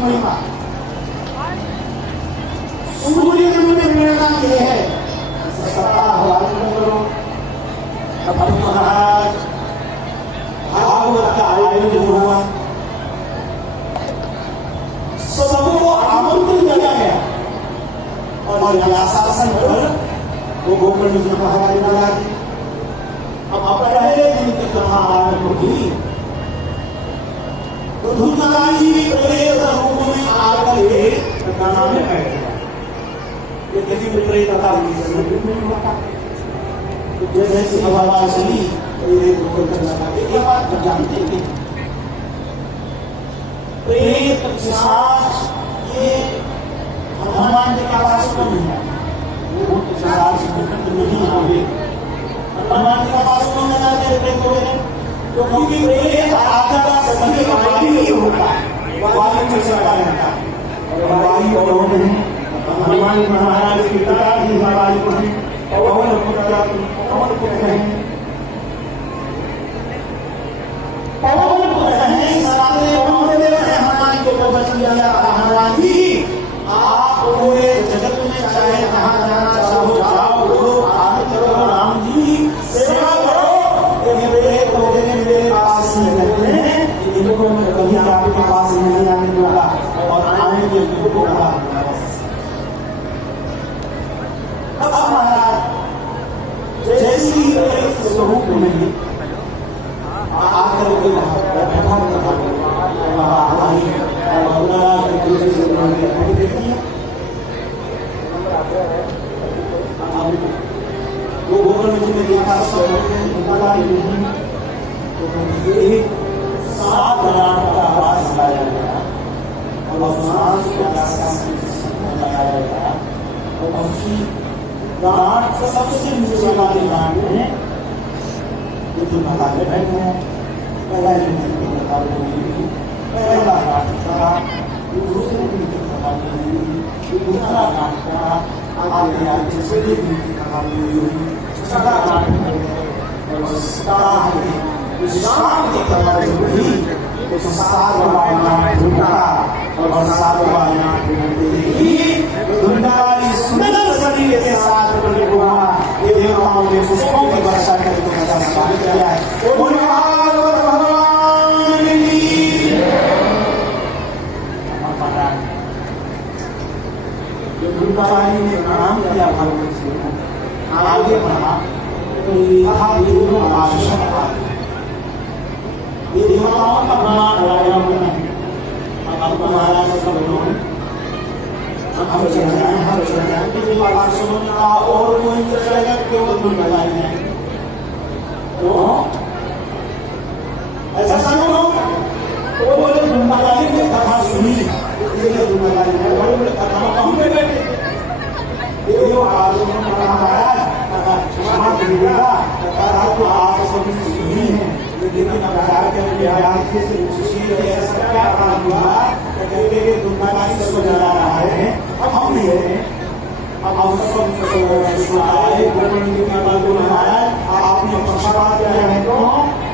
महिमा सूर्य के मुझे प्रेरणा ये है महाराज भागवत का आयोजन हुआ, सबको आमंत्रण दिया गया और व्यासासन पर वो गोकर्ण जी महाराज बना दी। अब पहले दिन की कथा आरंभ हुई तो धुंधलाई जी प्रेत रूप में आकर गाना में बैठ गया। यदि प्रेत कथा जैसे हवा चली ये बात तो जानते हैं, प्रेत पिशाच ये हनुमान जी के पास तो नहीं है, वो पिशाच नहीं आवे हनुमान जी के पास तो नहीं आते प्रेत हो गए, क्योंकि प्रेत आकर सभी वायु ही होता है, वायु में चलता रहता है और वायु कौन है? हनुमान महाराज के पिता जी वायु को पवन पुत्र हैं। पवन पुत्र हैं, सारे पवन देव हैं। हनुमान को वचन दिया हनुमान जी आप पूरे जगत में चाहे कहाँ जाना चाहो जाओ, आगे करो, राम जी सेवा करो। मेरे मेरे पास नहीं रहते हैं, इनको मैं कभी आपके पास नहीं आने दूंगा और आने के लिए बोला। अब महाराज जैसी स्वरूप में आकर के बैठा वो गोकर्ण जी ने देखा सात रात का आवाज लगाया गया और सांस को लगाया गया और पक्षी गांठ सबसे नीचे वाले गांठ में युद्ध महाराज बैठे हैं। पहला पहला गांठ का दूसरे दूसरा गांठ का आगे आगे छठे छठा गांठ विश्राम की कमाई हुई तो सातवां गांठ टूटा और सातवां गांठ टूटते ही धुंधलाई सुंदर शरीर के साथ प्रकट हुआ। ये देवताओं ने पुष्पों की वर्षा करके उसका स्वागत किया है। भागवत भगवान की धुंधलाई ने प्रणाम किया भगवान जी को, आगे बढ़ा तो ये देवताओं का अपमान लगाया हुआ है। अब महाराज का बनो हम चल जाए तो आश्रम का और कोई चलेगा केवल धुंधलाई है तो ऐसा सुनो। वो बोले धुंधलाई ने कथा सुनी, इसलिए धुंधलाई ने बोले कथा कहीं पे बैठे देव आश्रम महाराज क्षमा करिएगा, कथा तो आप सभी सुनी है लेकिन अवतार के विद्यार्थी से शिष्य ऐसा क्या काम हुआ कि धुंधलाई से जा रहा है। अब हम नहीं है, अब हम सब आए गोकर्ण जी के बाद महाराज आपने पक्षपात किया है तो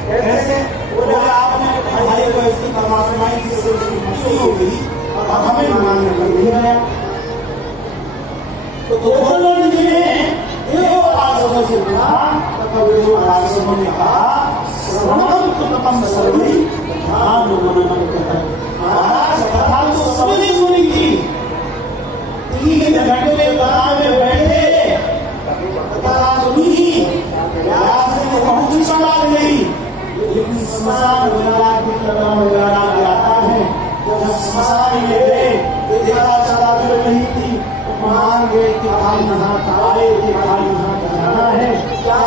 कैसे बोले आपने भाई को ऐसी तमाशनाई की उसकी हो गई और अब हमें मानने लग गया। तो गोकर्ण जी ने देव आश्रम से कहा, तब देव आश्रम ने कहा श्रवणम कृतम सर्वै ध्यान मननम कृतम्। महाराज कथा तो सबने सुनी थी, 3 घंटे कथा में बैठे कथा सुनी, व्यास ने बहुत सवाल नहीं, लेकिन स्मशान वगैरह की तरह वगैरह आता है। जब स्मशान में गए देखा चला नहीं थी तो मान गए कि खाली हाथ आए थे, खाली हाथ जाना है, क्या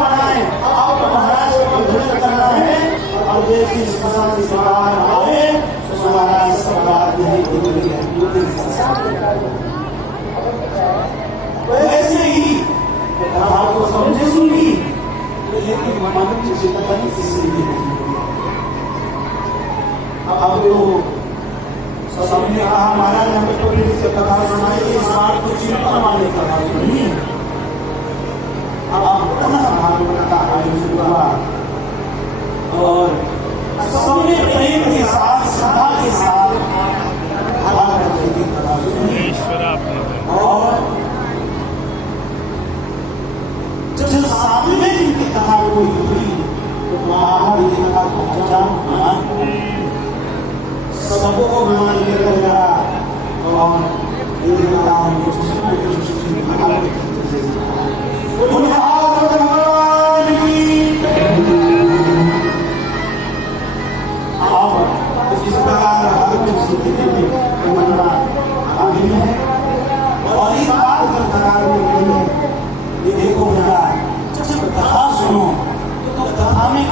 बनाए। अब महाराज को भजन करना है और जैसे स्मशान से बाहर आए तो महाराज सब बात नहीं वैसे ही आपको समझे सुनी लेकिन मन चिंतन किसी भी नहीं। अब तो सबने कहा महाराज हमें तो से कथा सुनाई, इस बात को चिंतन वाले कथा सुनी। अब पुनः भागवत का आयोजन हुआ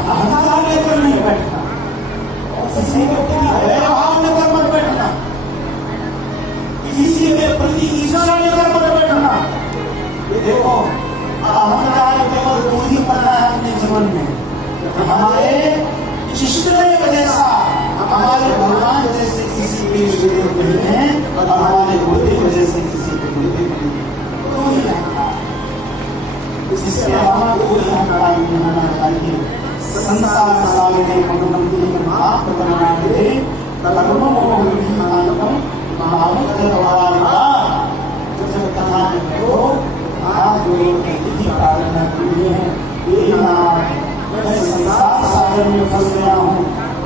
अहंकार लेकर नहीं बैठना, किसी व्यक्ति की भाव लेकर मत बैठना, किसी के प्रति ईर्ष्या लेकर मत बैठना। देखो अहंकार केवल दो ही करना है अपने जीवन में, हमारे इष्ट देव जैसा, हमारे भगवान जैसे किसी के इष्ट देव नहीं है और हमारे गुरुदेव जैसे किसी के गुरुदेव नहीं है। तो ही अहंकार, इसके अलावा कोई अहंकार नहीं होना चाहिए। संसार सागरे भगवंती में माप बनाए कर्मों जब कथा में हो आप लोग यही प्रार्थना की है, मैं संसार सागर में फंस गया हूँ,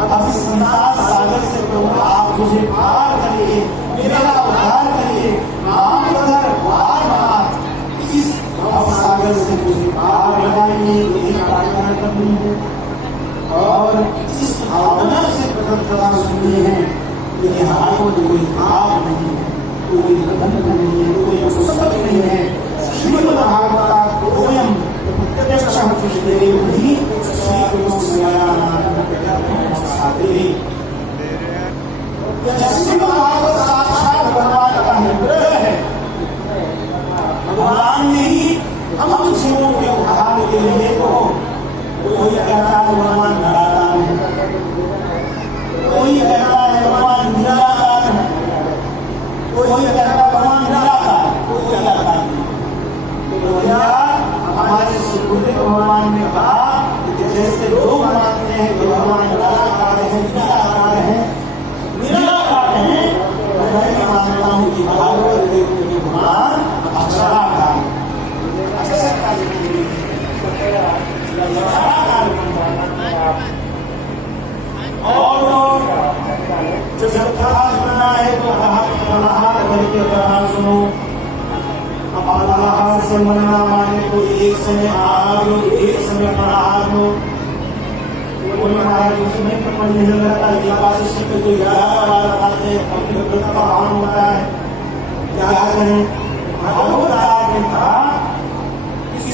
अब इस संसार सागर से प्रभु आप मुझे पार करिए, मेरा उद्धार करिए, नाम लेकर बार बार इस सागर से मुझे पार लगाइए, यही प्रार्थना करनी है। और इस भावना से प्रकटता सुननी है, ये हाथों में कोई भाव नहीं है, कोई बंधन नहीं है, कोई पुस्तक नहीं है। श्रीमद् भागवत ओयम प्रत्यक्ष देव ही श्री गुरु श्रीमद् भागवत साक्षात भगवान का अनुग्रह है। भगवान ने ही हम जीवों के उद्धार के लिए तो कोई कहता है भगवान निराकार है, कोई कहता है भगवान निराकार है, कोई कहता है भगवान निराकार, कोई निराकार नहीं। तो भैया हमारे सुखदेव भगवान ने कहा कि जैसे लोग मानते हैं कि भगवान निराकार है, निराकार है, निराकार है, मैं मानता हूँ कि भागवत देव के भगवान अक्षराकार है। और जब कथा सुनना है तो कहा करके कथा सुनो। अब आधार से मनना माने तो एक समय आहार लो, एक समय प्रहार लो। महाराज उसमें पढ़ने लगता है, एकादशी पे कोई 11 बार खाते हैं, अपने व्रत का पालन होता है, क्या करें। भागवत ने कहा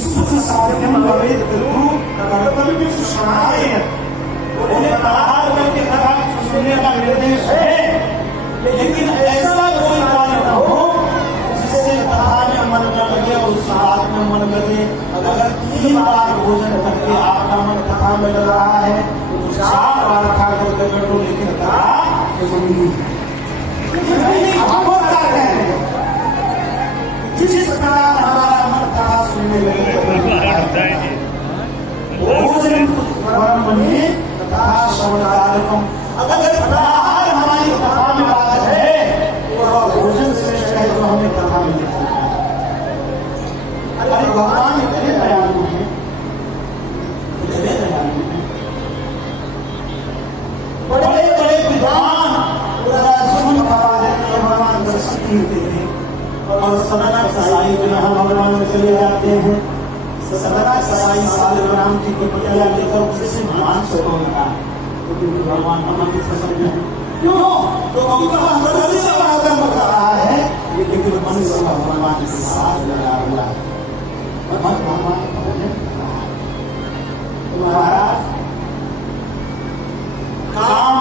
सुख साधन भवेत् गुरु कर्तव्य सुनाए, उन्हें प्रहार करके कथा सुनने का निर्देश है, लेकिन ऐसा कोई कार्य न हो जिससे कथा में मन न लगे और उस बात में मन लगे। अगर 3 बार भोजन करके आपका मन कथा में लग रहा है तो 4 बार खा करके बैठो, लेकिन कथा सुननी है। जिस प्रकार हमारा मन कथा सुनने लगे भोजन बने कथा श्रवणार्थम। अगर प्रहार हमारी कथा में बात है तो भोजन श्रेष्ठ है तो हमें कथा में नहीं चलता। अरे भगवान इतने दयालु हैं, इतने दयालु हैं, बड़े बड़े विद्वान पूरा जीवन खपा देते हैं, भगवान दर्शन नहीं देते और सदना ससाई जहाँ भगवान चले जाते हैं, सदना ससाई साल राम जी को पटिया लेकर उससे मान सकोगा, क्योंकि भगवान भगवान की पसंद है। क्यों? तो मन से कर्म कर रहा है, लेकिन मन से भगवान के साथ लगा हुआ है। भगवान तुम्हारा काम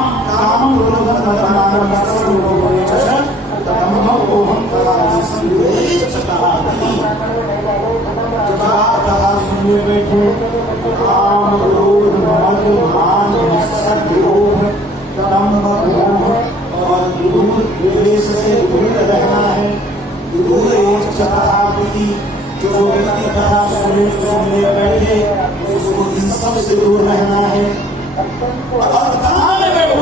कथा सुनने बैठे काम क्रोध मद मान मत्सर लोभ दंभ मोह और दूर द्वेष से दूर रहना है। दूर एक कथा की जो व्यक्ति कथा सुनने बैठे उसको इन सब से दूर रहना है।